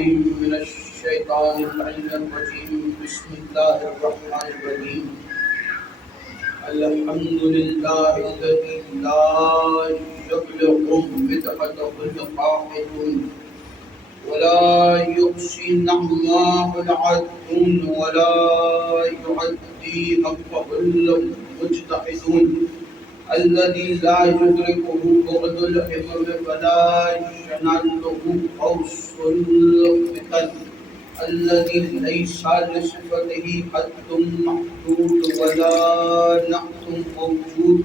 العليم من الشيطان اللعين الرجيم. بسم الله الرحمن الرحيم. الحمد لله الذي لا يبلغ بدعته القاعدون ولا يحصي نعماه العادون ولا يعدي حقه المجتهدون الذي لا يدركه بعد الحمر فلا يناله قوس الفتن الذي ليس لصفته حد محدود ولا نعت موجود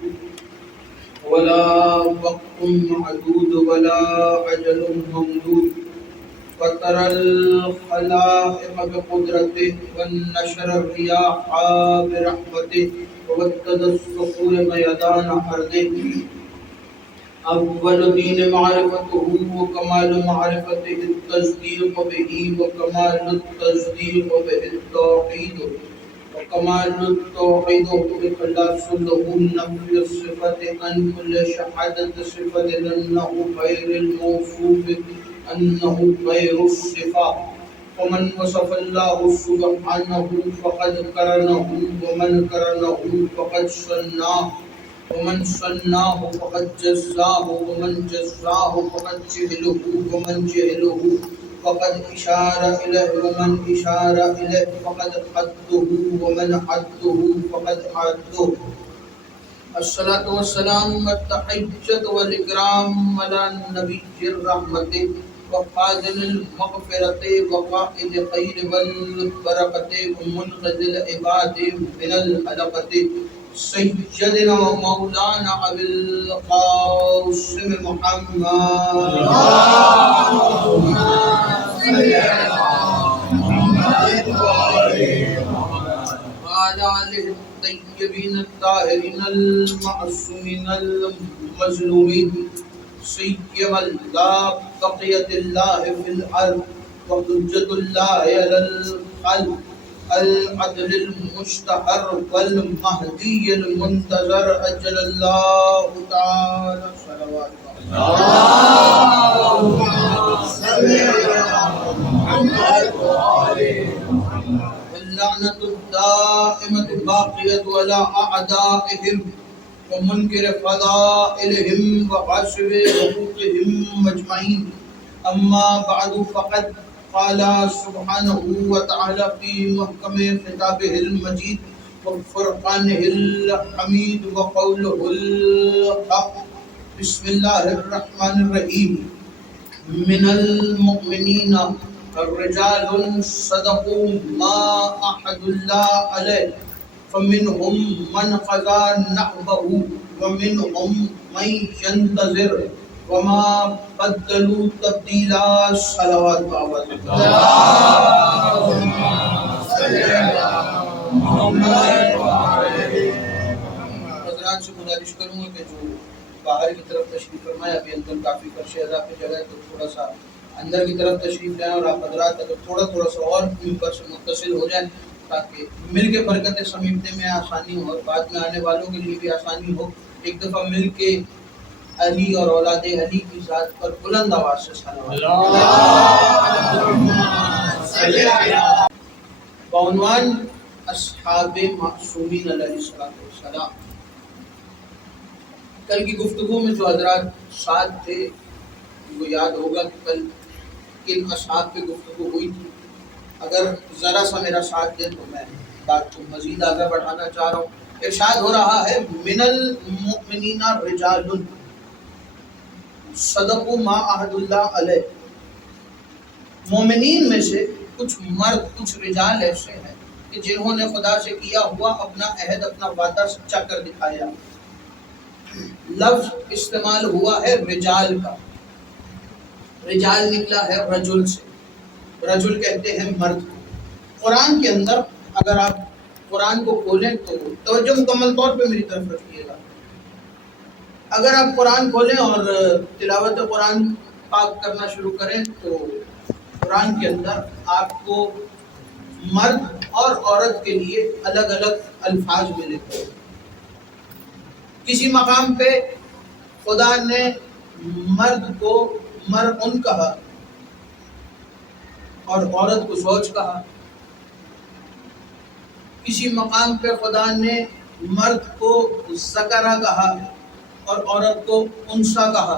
ولا وقت معدود ولا أجل ممدود فطر الخلائق بقدرته ونشر الرياح برحمته وودد الصخور ميدان أرضه. أول دين معرفته وكمال معرفته التصديق به وكمال التصديق به التوحيد وكمال التوحيد إخلاص له نفي الصفة عن كل شهادة صفة لأنه غير الموصوف أنه غير الصفة. ومن وصف الله سبحانه فقد قرنه ومن قرنه فقد صناه ومن صناه فقد جزاه ومن جزاه فقد جهله ومن جهله فقد إشار إليه ومن إشار إليه فقد حده ومن حده فقد حده. الصلاة والسلام والتحية والإكرام على النبي الرحمة وخازن المغفرة وقائد خير والبركة ومنقذ العباد من الحلقة سيدنا ومولانا أبي القاسم محمد اللهم صل على محمد وعلى آله الطيبين الطاهرين المعصومين المظلومين سيما لا بقية الله في الأرض وحجة الله على الخلق العدل المشتهر والمهدي المنتظر أجل الله تعالى صلوات اللهم صل على محمد وآل محمد. اللعنة الدائمة باقية على أعدائهم ومنكر فضائلهم وغاصب حقوقهم أجمعين. أما بعد فقد قال سبحانه وتعالى في محكم خطابه المجيد وفرقانه الحميد وقوله الحق. بسم الله الرحمن الرحيم. من المؤمنين رجال صدقوا ما عاهدوا الله عليه فمنهم من قضى نحبه ومنهم من ينتظر وما بدلوا تبدیلا. صلوات اللهم صل علی محمد وعلى محمد. حضرات سے گزارش کروں گا کہ جو باہر کی طرف تشریف فرمائے، ابھی اندر کافی فرش ادا پہ جگہ ہے تو تھوڑا سا اندر کی طرف تشریف لائیں اور آپ حضرات اگر تھوڑا سا اور اوپر سے متصل ہو جائیں تاکہ مل کے برکتیں سمیٹنے میں آسانی ہو اور بعد میں آنے والوں کے لیے بھی آسانی ہو. ایک دفعہ مل کے علی اور اولاد علی کی ذات پر بلند آواز سے صلوات بعنوان اصحاب معصومین علیہ السلام. کل کی گفتگو میں جو حضرات ساتھ تھے ان کو یاد ہوگا کہ کل کن اصحاب پہ گفتگو ہوئی تھی. اگر ذرا سا میرا ساتھ دیں تو میں بات کو مزید آگے بڑھانا چاہ رہا ہوں. ارشاد ہو رہا ہے من المؤمنین رجال صدقوا ما عاهدوا اللہ علیہ. مومنین میں سے کچھ مرد کچھ رجال ایسے ہیں کہ جنہوں نے خدا سے کیا ہوا اپنا عہد اپنا وعدہ سچا کر دکھایا. لفظ استعمال ہوا ہے رجال کا. رجال نکلا ہے رجل سے. رجل کہتے ہیں مرد کو. قرآن کے اندر اگر آپ قرآن کو کھولیں تو توجہ مکمل طور پہ میری طرف رکھیے گا. اگر آپ قرآن کھولیں اور تلاوت قرآن پاک کرنا شروع کریں تو قرآن کے اندر آپ کو مرد اور عورت کے لیے الگ الگ الفاظ ملے. کسی مقام پہ خدا نے مرد کو مرءن کہا اور عورت کو زوج کہا. کسی مقام پہ خدا نے مرد کو ذکرہ کہا اور عورت کو انثیٰ کہا.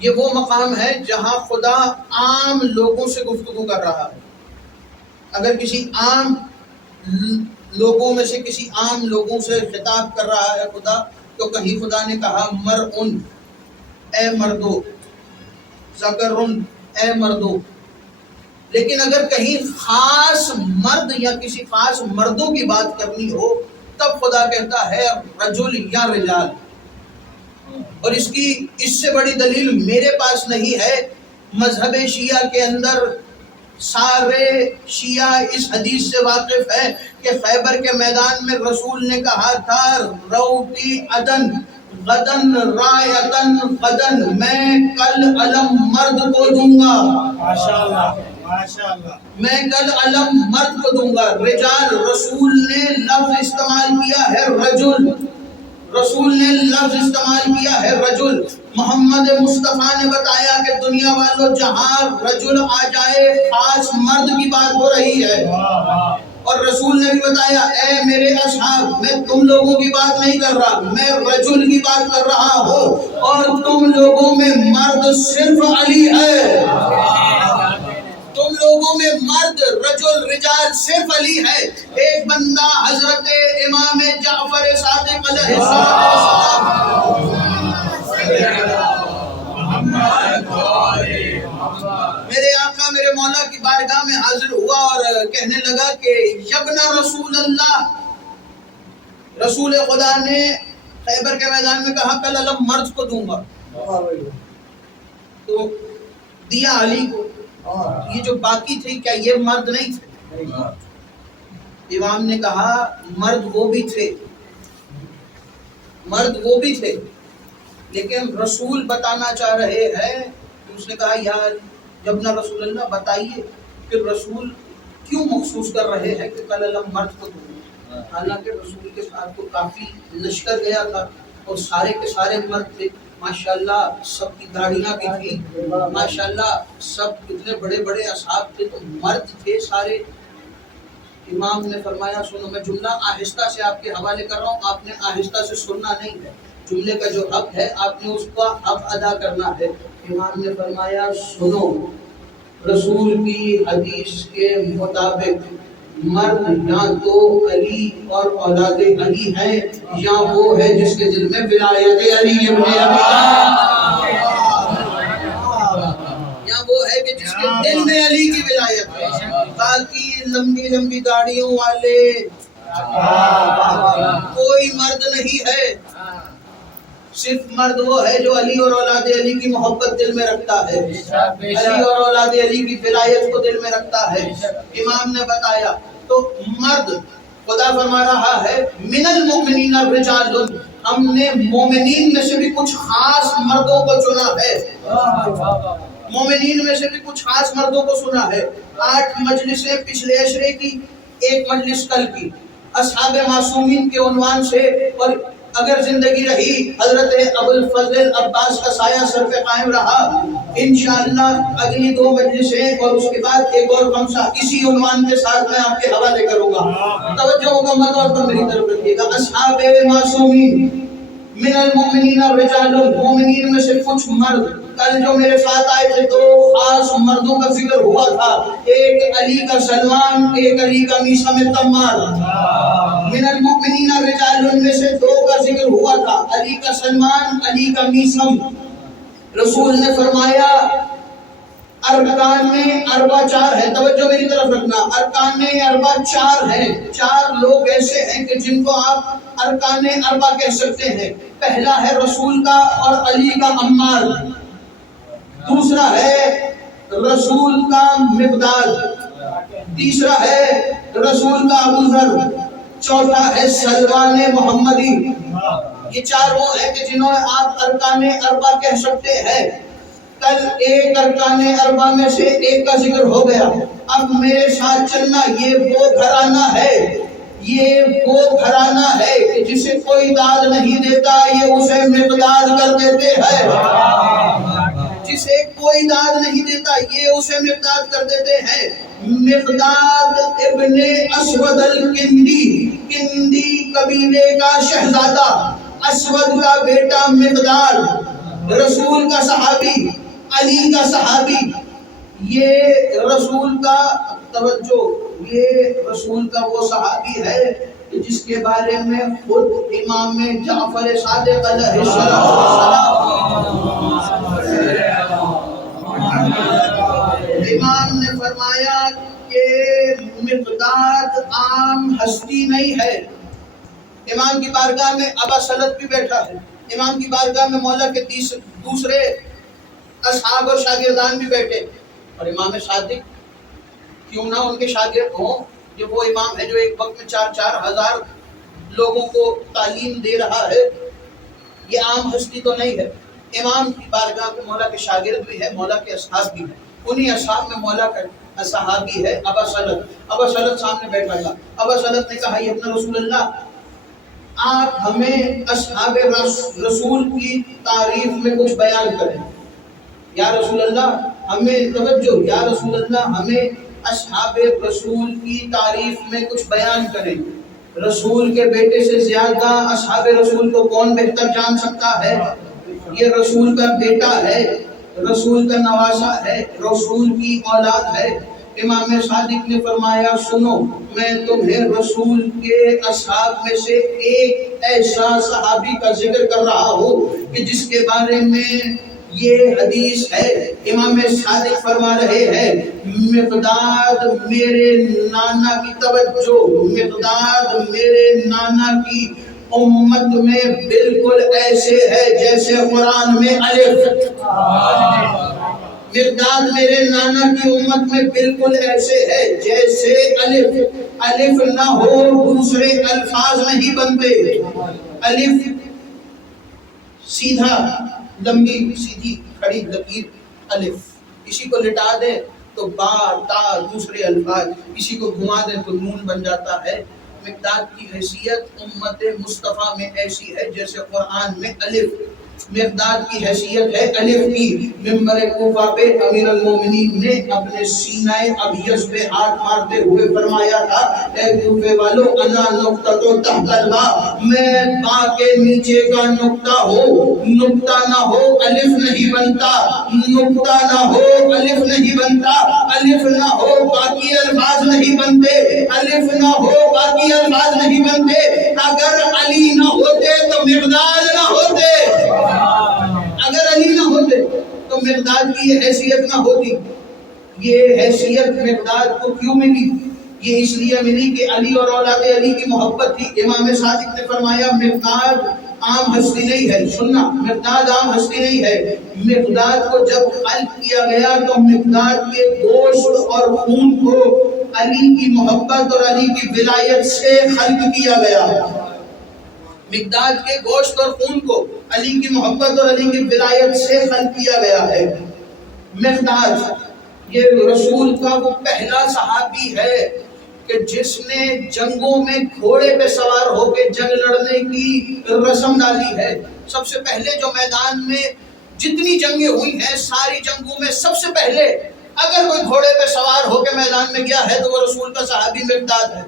یہ وہ مقام ہے جہاں خدا عام لوگوں سے گفتگو کر رہا ہے. اگر کسی عام لوگوں میں سے کسی عام لوگوں سے خطاب کر رہا ہے خدا، تو کہیں خدا نے کہا مرءن، اے مردو، ذکرن، اے مردو. لیکن اگر کہیں خاص مرد یا کسی خاص مردوں کی بات کرنی ہو تب خدا کہتا ہے رجل یا رجال. اور اس سے بڑی دلیل میرے پاس نہیں ہے. مذہب شیعہ کے اندر سارے شیعہ اس حدیث سے واقف ہے کہ خیبر کے میدان میں رسول نے کہا تھا روٹی عدن غدن رایتن غدن، میں کل علم مرد کو دوں گا. ماشاءاللہ ماشاءاللہ، میں کل علم مرد کو دوں گا. رجال، رسول نے لفظ استعمال کیا ہے رجل، رسول نے لفظ استعمال کیا ہے رجل. محمد مصطفیٰ نے بتایا کہ دنیا والوں جہاں رجل آ جائے خاص مرد کی بات ہو رہی ہے. اور رسول نے بھی بتایا اے میرے اصحاب، میں تم لوگوں کی بات نہیں کر رہا، میں رجل کی بات کر رہا ہوں. اور تم لوگوں میں مرد صرف علی ہے. تم لوگوں میں مرد رجل رجال صرف علی ہے. ایک بندہ حضرت امام جعفر صادق علیہ السلام میرے آقا میرے مولا کی بارگاہ میں حاضر ہوا اور کہنے لگا کہ یبنا رسول اللہ، رسول خدا نے خیبر کے میدان میں کہا کل علم مرد کو دوں گا. تو دیا علی کو. یہ جو باقی تھے کیا یہ مرد نہیں تھے؟ امام نے کہا مرد وہ بھی تھے، مرد وہ بھی تھے، لیکن رسول بتانا چاہ رہے ہیں. اس نے کہا یار جب نہ رسول اللہ بتائیے کہ رسول کیوں مخصوص کر رہے ہیں کہ کل علم مرد کو دوں. حالانکہ رسول کے ساتھ تو کافی لشکر گیا تھا اور سارے کے سارے مرد تھے. ماشاءاللہ سب کی داڑیاں بھی تھیں، ماشاءاللہ سب اتنے بڑے بڑے اصحاب تھے تو مرد تھے سارے. امام نے فرمایا سنو، میں جملہ آہستہ سے آپ کے حوالے کر رہا ہوں، آپ نے آہستہ سے سننا نہیں ہے. جملے کا جو حق ہے آپ نے اس کا حق ادا کرنا ہے. امام نے فرمایا سنو، رسول کی حدیث کے مطابق مرد یا تو علی اور اولاد علی ہے یا وہ ہے جس کے دل میں ولایت علی ابن ابی طالب، یا وہ ہے کہ جس کے دل میں علی کی ولایت ہے. باقی لمبی لمبی داڑیوں والے کوئی مرد نہیں ہے. صرف مرد وہ ہے جو علی اور اولاد علی کی محبت دل میں رکھتا ہے، علی اور اولاد علی کی ولایت کو دل میں رکھتا ہے. امام نے بتایا تو مرد، خدا فرما رہا ہے من المؤمنین الرجال، ہم نے مومنین میں سے بھی کچھ خاص مردوں کو چنا ہے. مومنین میں سے بھی کچھ خاص مردوں کو سنا ہے. 8 مجلسیں پچھلے عشرے کی، 1 مجلس کل کی، اصحاب معصومین کے عنوان سے. اور اگر زندگی رہی حضرت ابو الفضل عباس کا سایہ سر پہ قائم رہا، انشاءاللہ اگلی 2 مجلسیں اور اس کے بعد ایک اور خمسہ اسی عنوان کے ساتھ میں آپ کے حوالے کروں گا. توجہ مکمل طور پر میری طرف رکھیے گا. اصحاب معصومین من المؤمنین الرجال، مومنین میں سے کچھ مرد. کل جو میرے ساتھ آئے تھے تو خاص مردوں کا ذکر ہوا تھا. ایک علی کا سلمان، ایک علی کا میثم تمار. من المؤمنین الرجال، ان میں سے 2 کا ذکر ہوا تھا، علی کا سلمان، علی کا میثم. رسول نے فرمایا ارکان میں اربع 4 ہے. توجہ میری طرف رکھنا، ارکان میں اربع 4 ہیں. 4 لوگ ایسے ہیں کہ جن کو آپ ارکان اربع کہہ سکتے ہیں. پہلا ہے رسول کا اور علی کا عمار، دوسرا ہے رسول کا مقداد، تیسرا ہے رسول کا ابو ذر، چوتھا ہے سلمان محمدی. یہ 4 وہ ہیں کہ جنہوں نے آپ ارکان اربع کہہ سکتے ہیں. کل ایک ارکان اربع میں سے ایک کا ذکر ہو گیا. اب میرے ساتھ چلنا، یہ وہ گھرانہ ہے، یہ وہ گھرانہ ہے کہ جسے کوئی داد نہیں دیتا، یہ اسے مقداد کر دیتے ہیں. جسے کوئی داد نہیں دیتا یہ اسے مقداد کر دیتے ہیں. مقداد ابن اسود الکندی، کندی قبیلے کا شہزادہ، اسود کا بیٹا مقداد، رسول کا صحابی، علی کا صحابی. یہ رسول کا توجہ، یہ رسول کا وہ صحابی ہے جس کے بارے میں خود امام جعفر صادق علیہ السلام امام نے فرمایا کہ مقداد عام ہستی نہیں ہے. امام کی بارگاہ میں ابا سلط بھی بیٹھا ہے، امام کی بارگاہ میں مولا کے دوسرے اصحاب اور شاگردان بھی بیٹھے، اور امام صادق کیوں نہ ان کے شاگرد ہوں. جو وہ امام ہے جو ایک وقت میں 4,000 لوگوں کو تعلیم دے رہا ہے، یہ عام ہستی تو نہیں ہے. امام کی بارگاہ میں مولا کے شاگرد بھی ہے، مولا کے اصحاب بھی ہیں. انہی اصحاب میں مولا کا صحابی ہے ابا سلط. ابا سلط سامنے بیٹھا تھا. ابا سلط نے کہا ابن رسول اللہ، آپ ہمیں اصحاب رسول کی تعریف میں کچھ بیان کریں. یا رسول اللہ ہمیں توجہ، یا رسول اللہ ہمیں اصحاب رسول کی تعریف میں کچھ بیان کریں. رسول کے بیٹے سے زیادہ اصحاب رسول کو کون بہتر جان سکتا ہے؟ یہ رسول کا بیٹا ہے، رسول کا نواسا ہے، رسول کی اولاد ہے. امام صادق نے فرمایا سنو، میں تمہیں رسول کے اصحاب میں سے ایک ایسا صحابی کا ذکر کر رہا ہوں کہ جس کے بارے میں یہ حدیث ہے. امام صادق فرما رہے ہیں مقداد میرے نانا کی توجہ، مقداد میرے نانا کی امت میں بالکل ایسے ہے جیسے قرآن میں الف. مقداد میرے نانا کی امت میں بالکل ایسے ہے جیسے الف. الف نہ ہو دوسرے الفاظ نہیں بنتے. الف سیدھا لمبی سیدھی کھڑی لکیر الف، کسی کو لٹا دے تو با تا دوسرے الفاظ، کسی کو گھما دے تو نون بن جاتا ہے. مقداد کی حیثیت امت مصطفیٰ میں ایسی ہے جیسے قرآن میں الف. مقداد کی حیثیت ہے الف کی. منبر کوفہ پہ امیر المومنین نے اپنے سینہ ابیض پہ ہاتھ مارتے ہوئے فرمایا تھا اے کوفے والو انا نقطہ تو تحت الباء، میں با کے نیچے کا نقطہ ہوں. نقطہ نہ ہو الف نہیں بنتا، نقطہ نہ ہو الف نہیں بنتا، الف نہ ہو باقی الفاظ نہیں بنتے، الف نہ ہو باقی الفاظ نہیں بنتے. اگر علی نہ ہوتے تو مقداد نہ ہوتے، اگر علی نہ ہوتے تو مقداد کی یہ حیثیت نہ ہوتی. یہ حیثیت مقداد کو کیوں ملی؟ یہ اس لیے ملی کہ علی اور اولاد علی کی محبت تھی. امام صادق نے فرمایا مقداد عام ہستی نہیں ہے. سننا، مقداد عام ہستی نہیں ہے. مقداد کو جب خلق کیا گیا تو مقداد کے گوشت اور خون کو علی کی محبت اور علی کی ولایت سے خلق کیا گیا. مقداد کے گوشت اور خون کو علی کی محبت اور علی کی ولایت سے خلق کیا گیا ہے. مقداد یہ رسول کا وہ پہلا صحابی ہے کہ جس نے جنگوں میں گھوڑے پہ سوار ہو کے جنگ لڑنے کی رسم ڈالی ہے. سب سے پہلے جو میدان میں جتنی جنگیں ہوئی ہیں ساری جنگوں میں سب سے پہلے اگر کوئی گھوڑے پہ سوار ہو کے میدان میں گیا ہے تو وہ رسول کا صحابی مقداد ہے.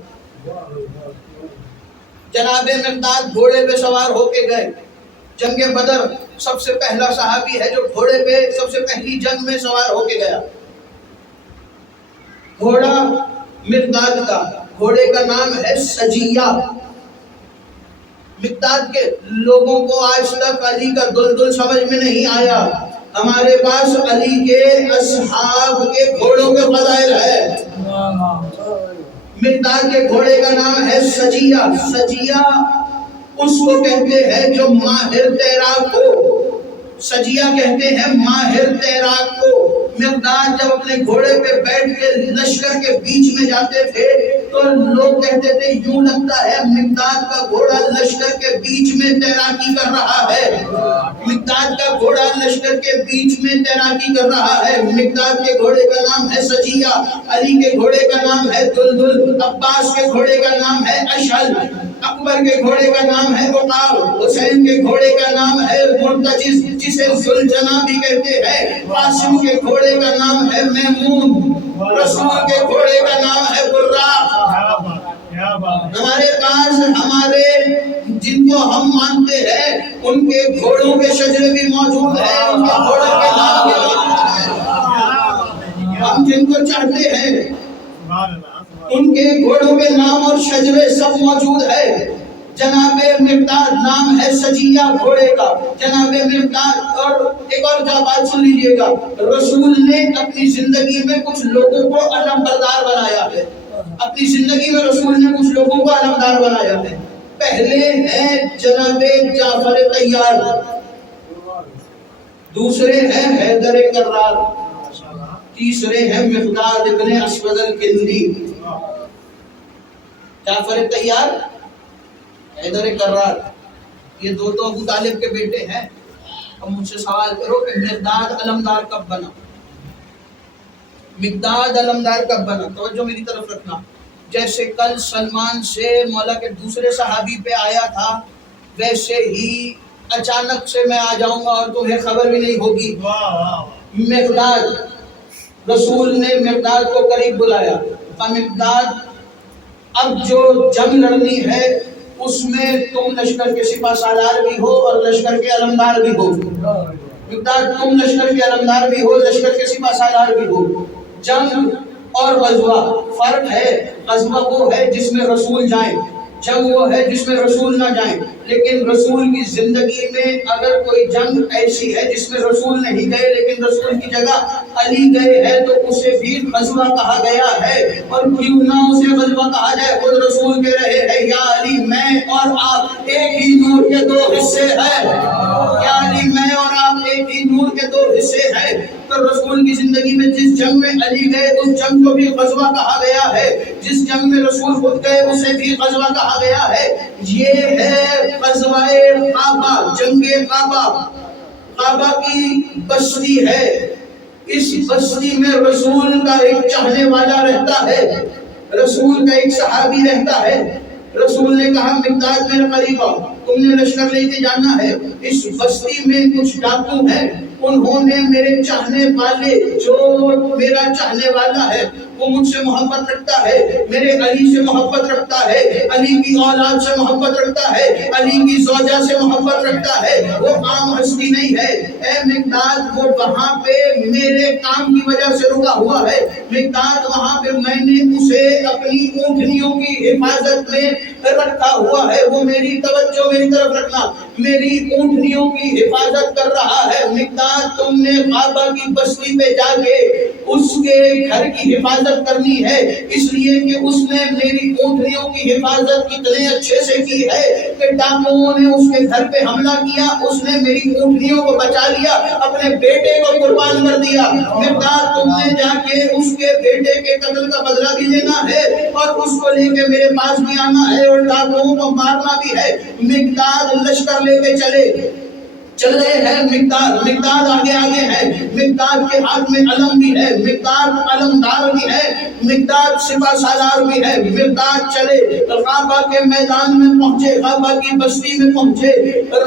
جناب مقداد گھوڑے پہ سوار ہو کے گئے. جنگ بدر سب سے پہلا صحابی ہے جو گھوڑے پہ سب سے پہلی جنگ میں سوار ہو کے گیا. گھوڑا مقداد کا، گھوڑے کا نام ہے سجیہ. مقداد کے لوگوں کو آج تک علی کا دلدل سمجھ میں نہیں آیا. ہمارے پاس علی کے اصحاب کے گھوڑوں کے فضائل ہے. مقداد کے گھوڑے کا نام ہے سجیہ. سجیہ اس کو کہتے ہیں جو ماہر تیراک ہو. سجیہ کہتے ہیں ماہر تیراک کو. مقداد جب اپنے گھوڑے پہ بیٹھ کے لشکر کے بیچ میں جاتے تھے تو لوگ کہتے تھے یوں لگتا ہے مقداد کا گھوڑا لشکر کے بیچ میں تیراکی کر رہا ہے. مقداد کا گھوڑا لشکر کے بیچ میں تیراکی کر رہا ہے. مقداد کے گھوڑے کا نام ہے سجیہ. علی کے گھوڑے کا نام ہے دلدل. عباس کے گھوڑے کا نام ہے اشہل. اکبر کے گھوڑے کا نام ہے عقاب، حسین کے گھوڑے کا نام ہے مرتجز جسے ذوالجناح بھی کہتے ہیں، قاسم کے گھوڑے کا نام ہے میمون، رسول کے گھوڑے کا نام ہے براق۔ ہمارے پاس ہمارے جن کو ہم مانتے ہیں ان کے گھوڑوں کے شجرے بھی موجود ہیں، ان کے گھوڑوں کے نام بھی موجود ہیں۔ ہم جن کو چاہتے ہیں ان کے گھوڑوں کے نام اور شجرے سب موجود ہے۔ جناب مقداد نام ہے سجیہ گھوڑے کا، جناب مقداد۔ اور ایک اور بات سن لیجئے گا، رسول نے اپنی زندگی میں کچھ لوگوں کو علم بردار بنایا ہے، اپنی زندگی میں رسول نے کچھ لوگوں کو علمدار بنایا ہے۔ پہلے ہیں جناب جعفر طیار، دوسرے ہیں حیدر کرار، تیسرے ہیں مقداد ابن اسود الکندی۔ جعفر طیار، حیدر کرار، یہ دو تو ابو طالب کے بیٹے ہیں۔ اب مجھ سے سوال کرو کہ مقداد علمدار کب بنا؟ مقداد علمدار کب بنا؟ توجہ میری طرف رکھنا۔ جیسے کل سلمان سے مولا کے دوسرے صحابی پہ آیا تھا، ویسے ہی اچانک سے میں آ جاؤں گا اور تمہیں خبر بھی نہیں ہوگی۔ مقداد، رسول نے مقداد کو قریب بلایا، مقداد اب جو جنگ لڑنی ہے اس میں تم لشکر کے سپہ سالار بھی ہو اور لشکر کے علمدار بھی ہو۔ مقداد، تم لشکر کے علمدار بھی ہو، لشکر کے سپہ سالار بھی ہو۔ جنگ اور غزوہ فرق ہے، غزوہ وہ ہے جس میں رسول جائیں، جنگ وہ ہے جس میں رسول نہ جائیں۔ لیکن رسول کی زندگی میں اگر کوئی جنگ ایسی ہے جس میں رسول نہیں گئے لیکن رسول کی جگہ علی گئے ہیں تو اسے بھی غزوہ کہا گیا ہے۔ اور کیوں نہ اسے غزوہ کہا جائے، خود رسول کہہ رہے ہیں یا علی میں اور آپ ایک ہی نور کے دو حصے ہیں، یا علی میں اور آپ ایک ہی نور کے دو حصے ہیں۔ تو رسول کی زندگی میں جس جنگ میں علی گئے اس جنگ کو بھی غزوہ کہا گیا ہے، جس جنگ میں رسول خود گئے اسے بھی غزوہ کہا گیا ہے۔ یہ ہے غزوہ قعبہ، جنگ قعبہ، قعبہ کی بستی ہے۔ اس بستی میں رسول کا ایک چاہنے والا رہتا ہے، رسول کا ایک صحابی رہتا ہے۔ رسول نے کہا مقداد میرے قریب آؤ، تم نے لشکر لے کے جانا ہے۔ اس بستی میں کچھ ڈاکو ہیں، انہوں نے میرے چاہنے والے، جو میرا چاہنے والا ہے وہ مجھ سے محبت رکھتا ہے، میرے علی سے محبت رکھتا ہے، علی کی اولاد سے محبت رکھتا ہے، علی کی زوجہ سے محبت رکھتا ہے، وہ عام ہستی نہیں ہے۔ اے مقداد، وہ وہاں پہ میرے کام کی وجہ سے رکا ہوا ہے۔ مقداد، وہاں پہ میں نے اسے اپنی اونٹنیوں کی حفاظت میں رکھا ہوا ہے، وہ میری توجہ میری طرف رکھنا، میری اونٹنیوں کی حفاظت کر رہا ہے۔ مقداد، تم نے قعبہ کی بستی پہ جا کے اس کے گھر کی حفاظت کرنی ہے، اس لیے کہ اس نے میری اونٹنیوں کی حفاظت کتنے اچھے سے کی ہے کہ ڈاکوؤں نے اس کے گھر پہ حملہ کیا، اس نے میری اونٹنیوں کو بچا لیا، اپنے بیٹے کو قربان کر دیا۔ مقداد، تم نے جا کے اس کے بیٹے کے قتل کا بدلہ بھی لینا ہے اور اس کو لے کے میرے پاس بھی آنا ہے اور ڈاکوؤں کو مارنا بھی ہے۔ مقداد لشکر لے کے چل رہے ہیں۔ مقداد آگے ہے، مقداد کے ہاتھ میں علم بھی ہے، مقداد علمدار بھی ہے، مقداد سپہ سالار بھی ہے۔ مقداد چلے، قعبہ کے میدان میں پہنچے، قعبہ کی بستی میں پہنچے۔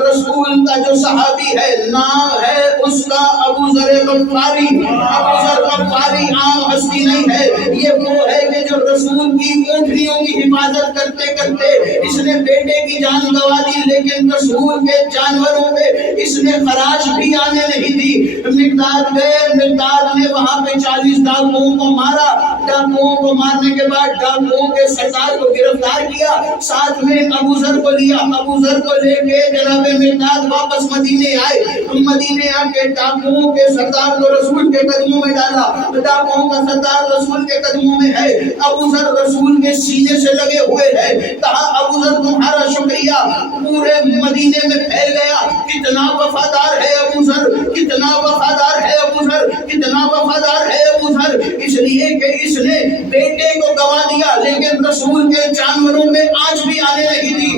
رسول کا جو صحابی ہے نام ہے اس کا ابو ذر غفاری۔ ابو ذر غفاری عام ہستی نہیں ہے، یہ وہ ہے کہ جو رسول کی اونٹنیوں کی حفاظت کرتے کرتے اس نے بیٹے کی جان گنوا دی، لیکن رسول کے جانوروں پہ اس نے خراش بھی آنے نہیں دی۔ مقداد گئے، مقداد نے وہاں پہ 40 ڈاکوؤں کو مارا۔ ڈاکوؤں کو مارنے کے بعد ڈاکوؤں کے سردار کو گرفتار کیا، ساتھ میں ابو ذر کو لیا۔ ابو ذر کو لے کے جناب مقداد واپس مدینے آئے۔ مدینے آ کے ڈاکوؤں کے سردار کو رسول کے قدموں میں ڈالا، ڈاکوؤں کا سردار رسول کے قدموں میں ہے۔ ابو ذر رسول کے سینے سے لگے ہوئے ہے، کہا ابو ذر تمہارا شکریہ پورے مدینے میں پھیل گیا، کتنا وفادار ہے ابو ذر، کتنا وفادار ہے ابو ذر، کتنا وفادار ہے ابو ذر، اس لیے کہ اس نے بیٹے کو گنوا دیا لیکن رسول کے جانوروں میں آنچ بھی آنے نہیں دی،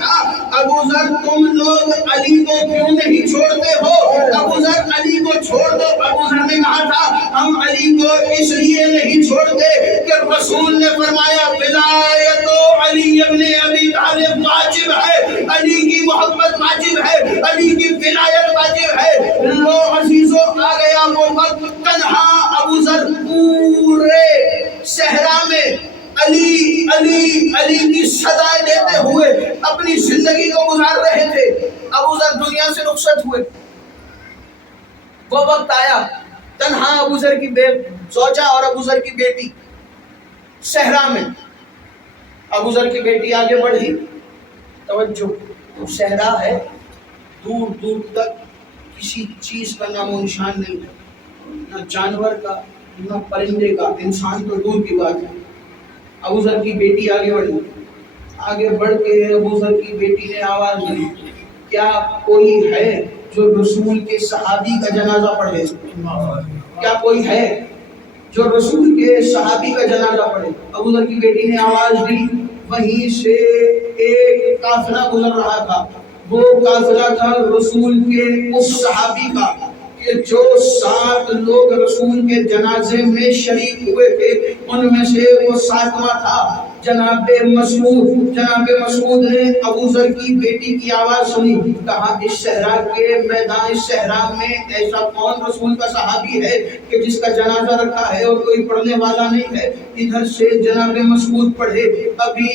تھا ابو ذر تم لوگ علی کو کیوں نہیں چھوڑتے ہو؟ ابو ذر علی کو چھوڑ دو۔ ابو ذر نے کہا تھا ہم علی کو اس لیے نہیں چھوڑتے کہ رسول نے فرمایا ولایت علی ابن ابی طالب واجب ہے، علی کی محبت واجب ہے، علی کی ولایت واجب ہے۔ لو عزیزو آ گیا وہ وقت، تنہا ابو ذر پورے صحرا میں علی علی علی کی صدائیں دیتے ہوئے اپنی زندگی کو گزار رہے تھے۔ ابو ذر دنیا سے رخصت ہوئے، وہ وقت آیا تنہا ابو ذر کی زوجہ اور ابو ذر کی بیٹی صحرا میں۔ ابو ذر کی بیٹی آگے بڑھی، توجہ، صحرا ہے، دور دور تک کسی چیز کا نام و نشان نہیں ہے، نہ جانور کا نہ پرندے کا، انسان تو دور کی بات ہے۔ ابو ذر کی بیٹی آگے بڑھی، آگے بڑھ کے ابو ذر کی بیٹی نے آواز دی کیا کوئی ہے جو رسول کے صحابی کا جنازہ پڑھے؟ کیا کوئی ہے جو رسول کے صحابی کا جنازہ پڑھے؟ ابو ذر کی بیٹی نے آواز دی، وہیں سے ایک قافلہ گزر رہا تھا، وہ قافلہ تھا رسول کے اس صحابی کا کہ جو 7 لوگ رسول کے جنازے میں شریک ہوئے تھے، ان میں سے وہ 7واں تھا جناب مسعود۔ جناب مسعود نے ابو ذر کی بیٹی کی آواز سنی، کہا اس صحرا کے میدان، اس صحرا میں ایسا کون رسول کا صحابی ہے کہ جس کا جنازہ رکھا ہے اور کوئی پڑھنے والا نہیں ہے؟ ادھر سے جناب مسعود پڑھے، ابھی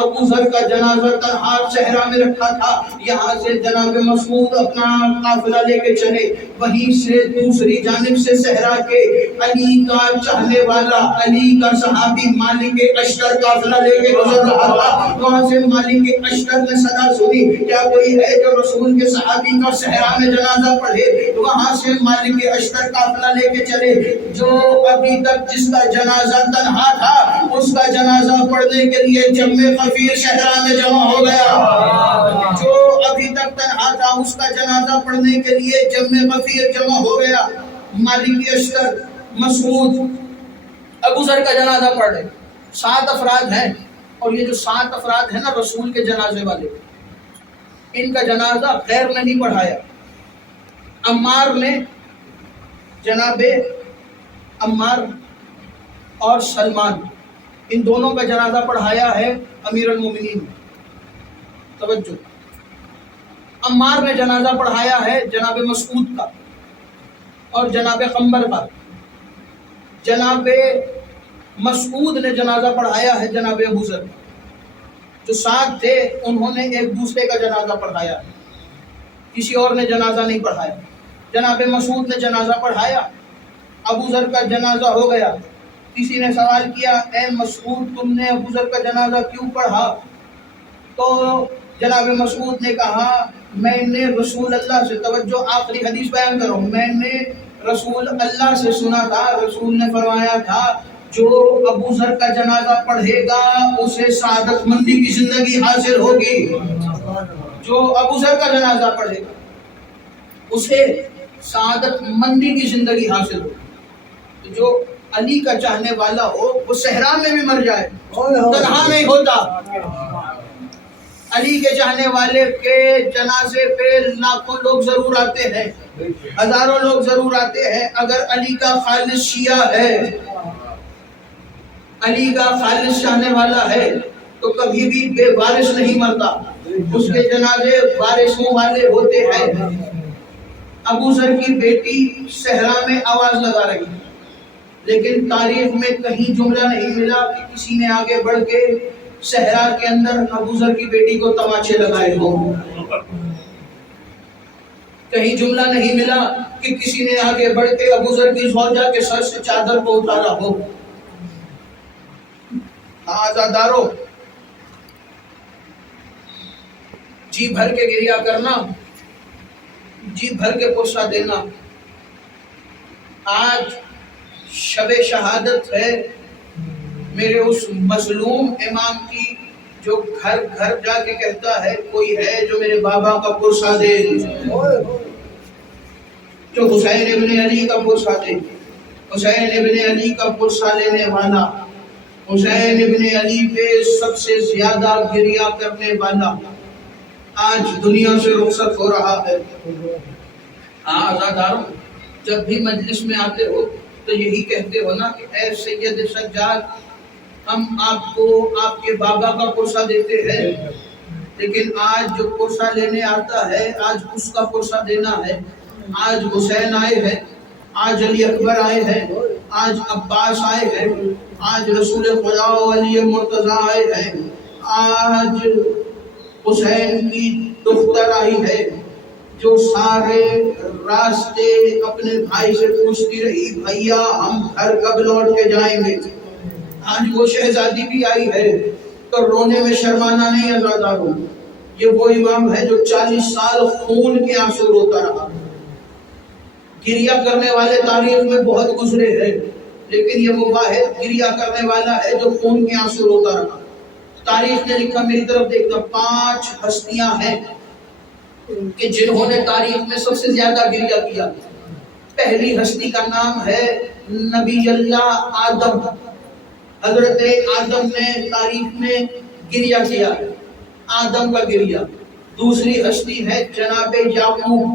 ابو ذر کا جنازہ تنہا صحرا میں رکھا تھا، یہاں سے جناب مسعود اپنا قافلہ لے کے چلے، وہیں سے دوسری جانب سے صحرا کے علی کا چاہنے والا، علی کا صحابی مالک اشتر قافلہ لے کے گزر رہا تھا، وہاں سے مالک اشتر نے صدا سنی کیا کوئی ہے جو رسول کے صحابی کا صحرا میں جنازہ پڑھے؟ وہاں سے مالک اشتر قافلہ لے کے چلے، جو ابھی تک جس کا جنازہ تنہا تھا اس کا جنازہ پڑھنے کے لیے جمع غفیر صحرا میں جمع ہو گیا، جو ابھی تک تنہا تھا اس کا جنازہ پڑھنے کے لیے جمع غفیر جمع ہو گیا۔ مالک اشتر، مسعود، ابو ذر کا جنازہ پڑھ رہے، 7 افراد ہیں، اور یہ جو 7 افراد ہیں نا رسول کے جنازے والے، ان کا جنازہ غیر نے نہیں پڑھایا۔ عمار نے، جناب عمار اور سلمان، ان دونوں کا جنازہ پڑھایا ہے امیر المومنین۔ توجہ، عمار نے جنازہ پڑھایا ہے جناب مسعود کا اور جناب قنبر کا، جناب مسعود نے جنازہ پڑھایا ہے جناب ابو ذر۔ جو 7 تھے انہوں نے ایک دوسرے کا جنازہ پڑھایا، کسی اور نے جنازہ نہیں پڑھایا۔ جناب مسعود نے جنازہ پڑھایا، ابو ذر کا جنازہ ہو گیا۔ کسی نے سوال کیا اے مسعود تم نے ابو ذر کا جنازہ کیوں پڑھا؟ تو جناب مسعود نے کہا میں نے رسول اللہ سے، توجہ آخری حدیث بیان کرو، میں نے رسول اللہ سے سنا تھا، رسول نے فرمایا تھا جو ابو ذر کا جنازہ پڑھے گا اسے سعادت مندی کی زندگی حاصل ہوگی۔ جو ابو ذر کا جنازہ پڑھے گا اسے سعادت مندی کی زندگی حاصل ہوگی۔ جو علی کا چاہنے والا ہو وہ صحرا میں بھی مر جائے تنہا نہیں ہوتا۔ علی کے چاہنے والے کے جنازے پہ لاکھوں لوگ ضرور آتے ہیں، ہزاروں لوگ ضرور آتے ہیں۔ اگر علی کا خالص شیعہ ہے، علی کا خالص چاہنے والا ہے تو کبھی بھی بے وارث نہیں مرتا، اس کے جنازے وارثوں والے ہوتے ہیں۔ ابو ذر کی بیٹی صحرا میں آواز لگا رہی، لیکن تاریخ میں کہیں جملہ نہیں ملا کہ کسی نے آگے بڑھ کے صحرا کے اندر ابو ذر کی بیٹی کو تماچے لگائے ہو۔ کہیں جملہ نہیں ملا کہ کسی نے آگے بڑھ کے ابو ذر کی زوجہ کے سر سے چادر کو اتارا ہو۔ آزادارو، جی بھر کے گریا کرنا، جی بھر کے پوسا دینا۔ آج شب شہادت ہے میرے اس مظلوم امام کی جو گھر گھر جا کے کہتا ہے کوئی ہے جو میرے بابا کا پرسہ دے، جو حسین ابن علی کا پرسہ دے، حسین ابن علی کا پرسہ لینے والا، حسین ابن علی پہ سب سے زیادہ گریہ کرنے والا، آج دنیا سے رخصت ہو رہا ہے۔ آزاداروں، جب بھی مجلس میں آتے ہو تو یہی کہتے ہو نا کہ اے سید سجاد، ہم آپ کو آپ کے بابا کا پرسہ دیتے ہیں، لیکن آج جو پرسہ لینے آتا ہے آج اس کا پرسہ دینا ہے۔ آج حسین آئے ہیں، آج علی اکبر آئے ہیں، آج عباس آئے ہیں، آج رسول خدا علی مرتضیٰ آئے ہیں، آج حسین کی دختر آئی ہے جو سارے راستے اپنے بھائی سے پوچھتی رہی بھیا ہم گھر کب لوٹ کے جائیں گے۔ آج وہ شہزادی بھی آئی ہے تو رونے میں شرمانا نہیں آزاداروں، یہ وہ امام ہے جو 40 سال خون کے آنسو روتا رہا۔ گریہ کرنے والے تاریخ میں بہت گزرے ہیں، لیکن یہ وہ واحد گریہ کرنے والا ہے جو خون کے آنسو روتا رہا۔ تاریخ نے لکھا، میری طرف دیکھتا، 5 ہستیاں ہیں کہ جنہوں نے تاریخ میں سب سے زیادہ گریہ کیا۔ پہلی ہستی کا نام ہے نبی اللہ آدم۔ حضرت آدم نے تاریخ میں گریہ کیا، آدم کا گریہ۔ دوسری ہستی ہے جناب یعقوب۔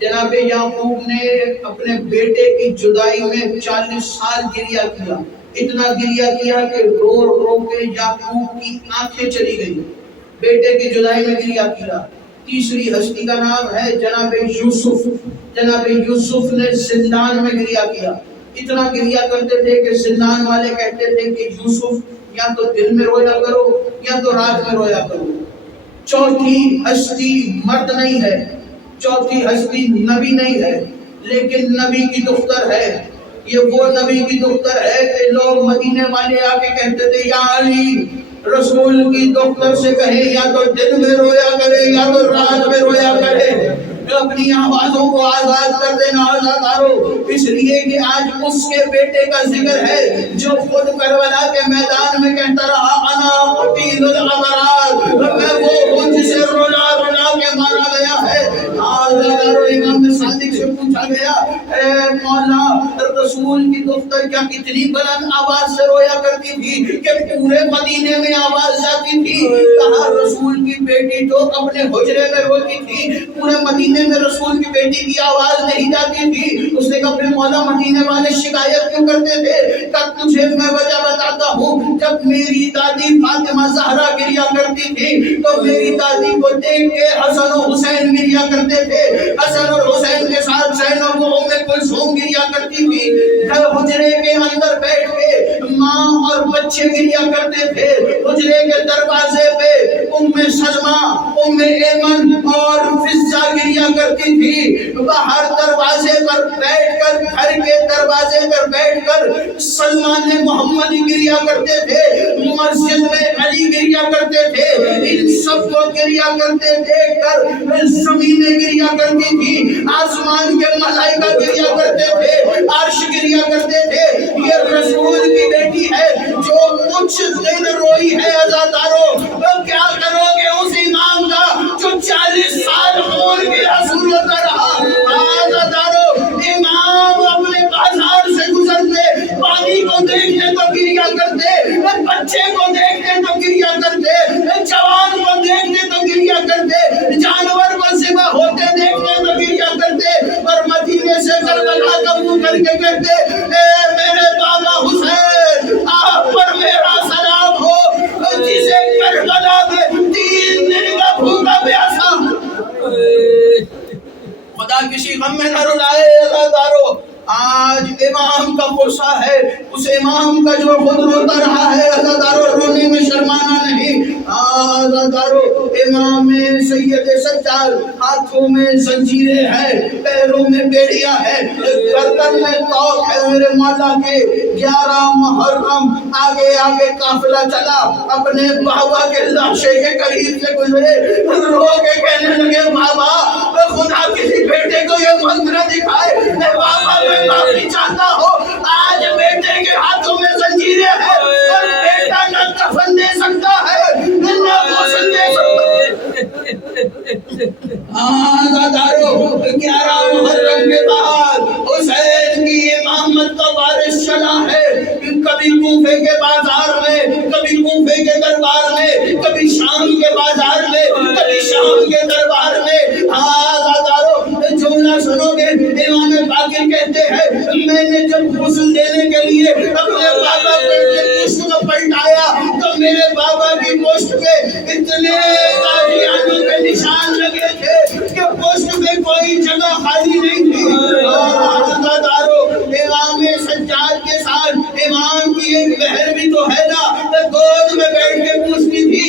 جناب یعقوب نے اپنے بیٹے کی جدائی میں 40 سال گریہ کیا، اتنا گریہ کیا کہ رو رو کے یعقوب کی آنکھیں چلی گئی، بیٹے کی جدائی میں گریہ کیا۔ تیسری ہستی کا نام ہے جناب یوسف۔ جناب یوسف نے زندان میں گریہ کیا، اتنا گریہ کرتے تھے کہ زندان والے کہتے تھے کہ یوسف یا تو دن میں رویا کرو یا تو رات میں رویا کرو۔ چوتھی ہستی مرد نہیں ہے، چوتھی ہستی نبی نہیں ہے، لیکن نبی کی دختر ہے۔ یہ وہ نبی کی دختر ہے کہ لوگ مدینے والے آ کے کہتے تھے یا علی، رسول کی دختر سے کہے یا تو دن میں رویا کرے یا تو رات میں رویا کرے، اپنی آوازوں کو آزاد کر دینا آزادارو، اس لیے کہ آج اس کے بیٹے کا ذکر ہے جو خود کربلا کے میدان میں کہتا رہا انا قتیل الابرار، میں وہ ہوں جسے رولا رولا کے مارا گیا ہے۔ آزادارو، امام صادق سے پوچھا گیا اے مولا، رسول کی دختر کیا اتنی بلند آواز سے رویا کرتی تھی کہ پورے مدینے میں آواز جاتی تھی؟ کہا رسول کی بیٹی تو اپنے حجرے میں روتی تھی، پورے مدینے میں رسول کی بیٹی کی آواز نہیں جاتی تھی۔ اس نے کہا پھر مولا مدینے والے شکایت کیوں کرتے تھے؟ کہ تجھے میں وجہ بتاتا ہوں، جب میری دادی فاطمہ زہرا گریہ کرتی تھی تو میری دادی کو دیکھ کے حسن و حسین گریہ کرتے تھے، حسن اور حسین کے ساتھ زینب و ام کلثوم گریہ کرتی تھی۔ حجرے کے اندر بیٹھ کے ماں اور بچے گریہ کرتے تھے، حجرے کے دروازے پہ ام سلمہ، ام ایمن اور فضہ گریہ کرتی تھی، باہر دروازے پر بیٹھ کر، گھر کے دروازے پر بیٹھ کر سلمان محمد گریہ کرتے تھے، مسجد میں علی گریہ کرتے تھے۔ ان سب کو گریہ کرتے دیکھ کر زمینیں گریہ کرتی تھی، آسمان کے ملائکہ گریہ کرتے تھے، عرش گریہ کرتے تھے۔ یہ رسول کی بیٹی ہے جو کچھ دن روئی ہے عزادارو، کیا کرو گے اس امام کا جو 40 سال خون کے آنسو روتا رہا؟ عزادارو، امام اپنے بازار سے گزرتے، پانی کو دیکھتے تو گریہ کرتے، بچے کو دیکھتے تو گریہ کرتے، جوان کو دیکھتے تو گریہ کرتے، جانور کو ذبح ہوتے دیکھتے تو گریہ کرتے، اور مدینے سے کربلا کا منہ کر کے کہتے اے میرے بابا حسین، آپ پر میرا سلام ہو، جسے کربلا میں 3 دن کا بھوکا پیاسا خدا کسی غم میں نہ رلائے عزادارو۔ آج امام کا پرسہ ہے، اس امام کا جو خود روتا رہا ہے عزادارو، رونے میں شرمانا نہیں۔ عزادارو، امام سید سجاد، ہاتھوں میں زنجیریں ہیں، پیروں میں بیڑیاں ہیں، گردن میں توق ہے میرے مولا کے۔ 11 محرم آگے آگے قافلہ چلا، اپنے بابا کے لاشے کے قریب سے گزرے، رو کے کہنے لگے بابا خدا کسی بیٹے کو یہ منظر دکھائے، اے بابا میں معافی چاہتا ہوں، آج بیٹے کے ہاتھوں میں زنجیریں ہیں اور بیٹا نہ کفن دے سکتا ہے نہ غسل دے سکتا۔ آزادارو، 11 محرم کے بعد حسین کی امامت کا وارث چلا ہے، کبھی کوفے کے بازار میں، کبھی کوفے کے دربار میں، کبھی شام کے بازار میں، کبھی شام میرے بابا کی پوسٹ پہ اتنے قادیانیوں کے نشان لگے تھے کہ پوسٹ پہ کوئی جگہ خالی نہیں تھی۔ امام سجاد کے ساتھ امام کی ایک بہن بھی تو ہے نا، گود میں بیٹھ کے پوچھتی تھی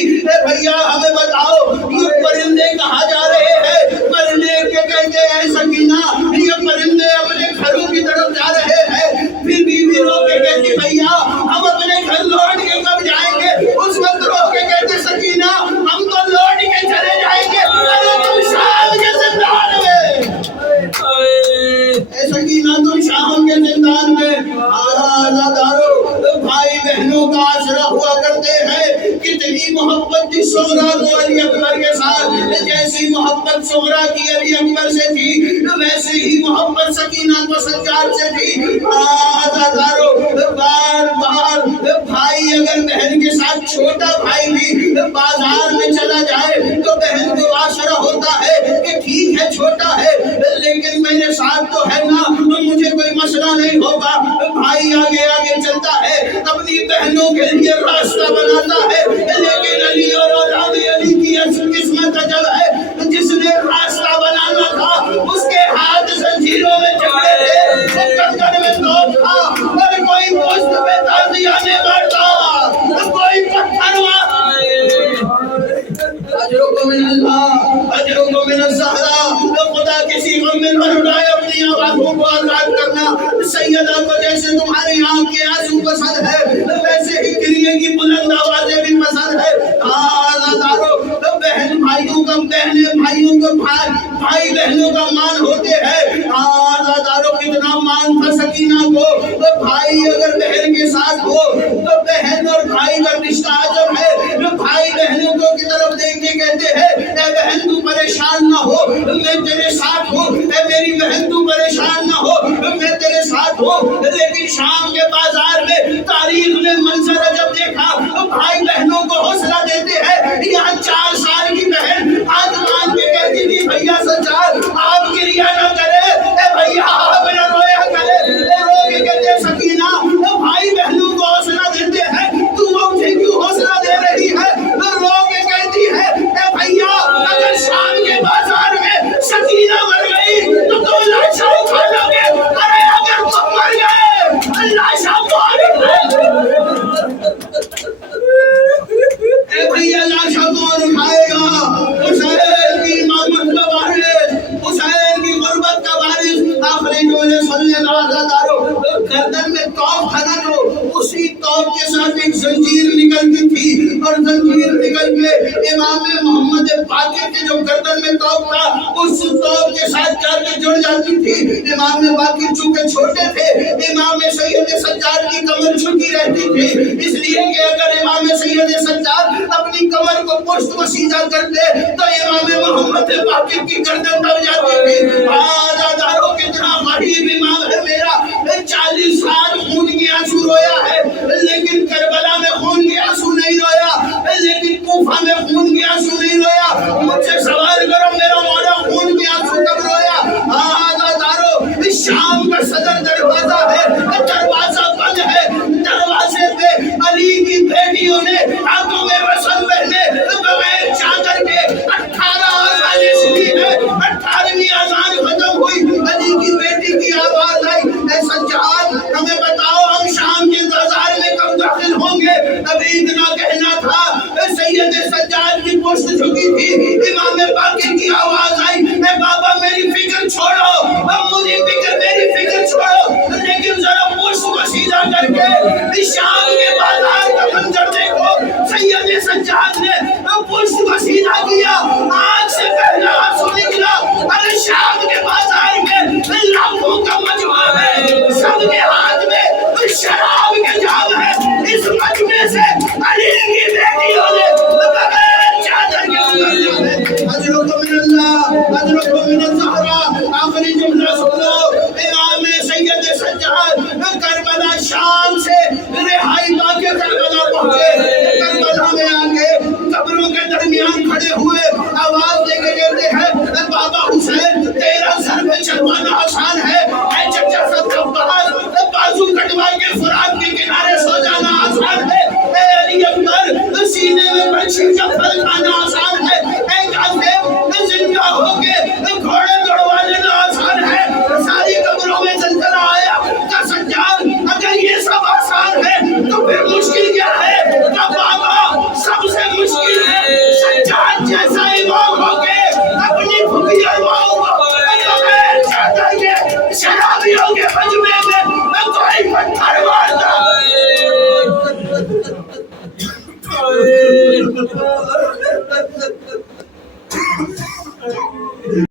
بھیا ہمیں بتاؤ یہ پرندے کہاں جا رہے ہیں؟ پرندے کے کہتے ہیں سکینہ یہ پرندے اپنے گھروں کی طرف جا رہے ہیں۔ پھر بیوی رو کے کہتی بھیا ہم اپنے گھر لوٹ کے کب جائیں گے؟ اس وقت رو کے کہتے سکینہ ہم تو لوٹ کے چلے جائیں گے، ارے تم شام کے زندان میں، اے سکینہ تم شام کے زندان میں۔ بھائی بہنوں کا آسرا ہوا کرتے ہیں۔ کتنی محبت تھی صغرا کو علی اکبر کے ساتھ، جیسی محبت صغرا کی علی اکبر سے تھی ویسے ہی محبت سکینہ کو سجاد سے تھی۔ بار بار بھائی اگر بہن کے ساتھ چھوٹا بھائی بھی بازار میں چلا جائے تو بہن کو آسرا ہوتا ہے کہ ٹھیک ہے چھوٹا ہے لیکن میرے ساتھ تو ہے نا، مجھے کوئی مسئلہ نہیں ہوگا۔ بھائی آگے آگے چلتا ہے اپنی بہنوں کے لیے راستہ بناتا ہے، لیکن علی اور اولاد علی کی قسمت عجب ہے، جس نے راستہ بنانا تھا اس کے ہاتھ زنجیروں میں جکڑے تھے، گردن میں توپ تھا، اور کوئی پشت پہ تازیانے مارتا، کوئی پتھر اجرکم من اللہ اجرکم من الزہرا، خدا کسی غم میں نہ اٹھائے اپنی آنکھوں کو آزاد کرنا۔ سیدہ کو جیسے تمہاری آنکھ کے آنسو پسند ہے ویسے ہی گریے کی بلند آوازیں بھی پسند ہے۔ بہن بھائیوں کا بہنیں بھائیوں کا بھائی بہنوں کا مان ہوتے ہیں۔ کتنا مان تھا سکینہ کو، بھائی اگر بہن کے ساتھ ہو تو بہن اور بھائی کا رشتہ عجب ہے۔ بھائی بہنوں کو کی طرف دیکھ کے کہتے ہیں اے بہن تو پریشان نہ ہو میں تیرے ساتھ ہوں، اے میری بہن تو پریشان نہ ہو میں تیرے ساتھ ہوں۔ لیکن شام کے بازار میں تاریخ نے منظر عجب دیکھا، بھائی بہنوں کو حوصلہ دیتے ہیں۔ یہاں 4 سال کی بہن ہاتھ مان کے کہتی تھی بھیا سجاد آپ گریا نہ کرے، اے بھیا آپ نہ رویا کرے، رو کے کہتے سکینہ بھائی بہنوں کو حوصلہ دیتے ہیں تو مجھے کیوں حوصلہ دے رہی ہے؟ رو کے کہتی ہے اے بھیا اگر شام کے بازار میں سکینہ مر گئی تو تم لاشا اٹھا لو گے، ارے اگر تم مر گئے لاشا کون اٹھائے؟ اے بھیا لاشا کون اٹھائے گا؟ حسین کی امامت کا وارث، حسین کی غربت کا وارث، آخری جولے صلی اللہ علیہ وسلم گردن میں توپ تھا نا جو اسی توپ کے ساتھ ایک زنجیر نکلتی تھی، اور زنجیر نکل کے امام محمد باقر کے جو گردن میں توپ تھا اس توپ کے ساتھ جا کے جڑ جاتی تھی۔ امام باقر چونکہ چھوٹے تھے، امام سید سجاد کی کمر جھکی رہتی تھی، اس لیے کہ اگر امام سید سجاد اپنی کمر کو پشت و سیدھا کرتے تو امام محمد باقر کی گردن دب جاتی تھی۔ آزاداروں کتنا غریب امام ہے میرا، 40 سال خون کی آنسو رویا ہے لیکن کربلا میں خون کی آنسو نہیں رویا، لیکن کوفہ میں خون کی آنسو نہیں رویا۔ مجھ سے سوال کرو میرا مولا خون کی آنسو کب رویا؟ آزاداروں شام کا صدر دروازہ ہے، دروازہ بند ہے، دروازے پہ علی کی بیٹیوں نے ہاتھوں میں رسل پہنے بغیر چادر کے 18 آزانیں سنی ہے، 18ویں آزان ختم ہوئی، علی کی بیٹی کی آواز آئی اے سجاد ہمیں بتاؤ ہم شام کے بازار میں کب داخل ہوں گے؟ ابھی اتنا کہنا تھا سید سجاد کی پشت جھکی تھی، امام باقر کی آواز آئی اے بابا میری فکر چھوڑو، مجھے فکر میری فکر چھوڑو، لیکن ذرا پشت کو سیدھا کر کے شام کے بازار کا منظر دیکھو۔ سید سجاد نے پشت کو سیدھا کیا، آنکھ سے پہلا آنسو نکلا، ارے شام کے بازار میں لاکھوں کا مجمع ہے، سب کے ہاتھ میں شراب کے جام ہے، اس مجمع سے علی کی بیٹیوں نے بغیر چادر کے اجرکم من اللہ اجرکم من اللہ